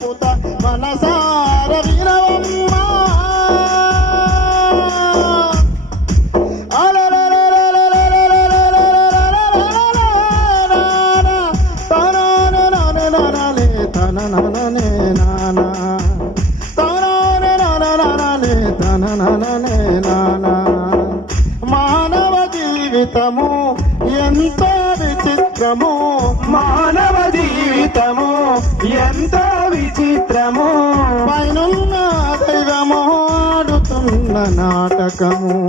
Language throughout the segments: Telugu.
పుత మనసార వినవమ్మా మానవ జీవితము ఎంత విచిత్రము. మానవ జీవితము ఎంత విచిత్రము. పైనున్న దైవము ఆడుతున్న నాటకము.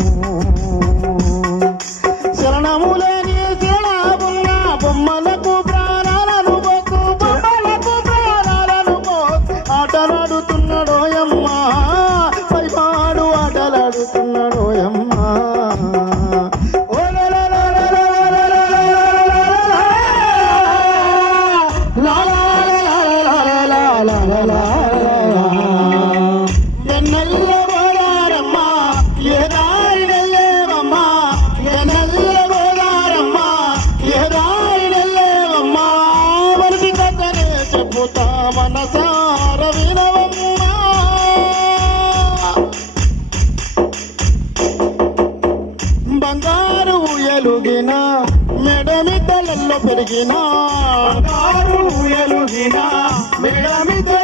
శరణములేని లేని బొమ్మలకు ప్రాణాలను పోతూ బొమ్మలకు ప్రాణాలను పోతూ ఆటలాడుతున్నాడోయమ్మా. పైపాడు ఆటలాడుతున్నాడోయమ్మా. మనసార వినవమ్మా బంగారు ఎలుగిన మెడమితలలో పెరిగిన. బంగారు ఎలుగిన మిడమిదలలో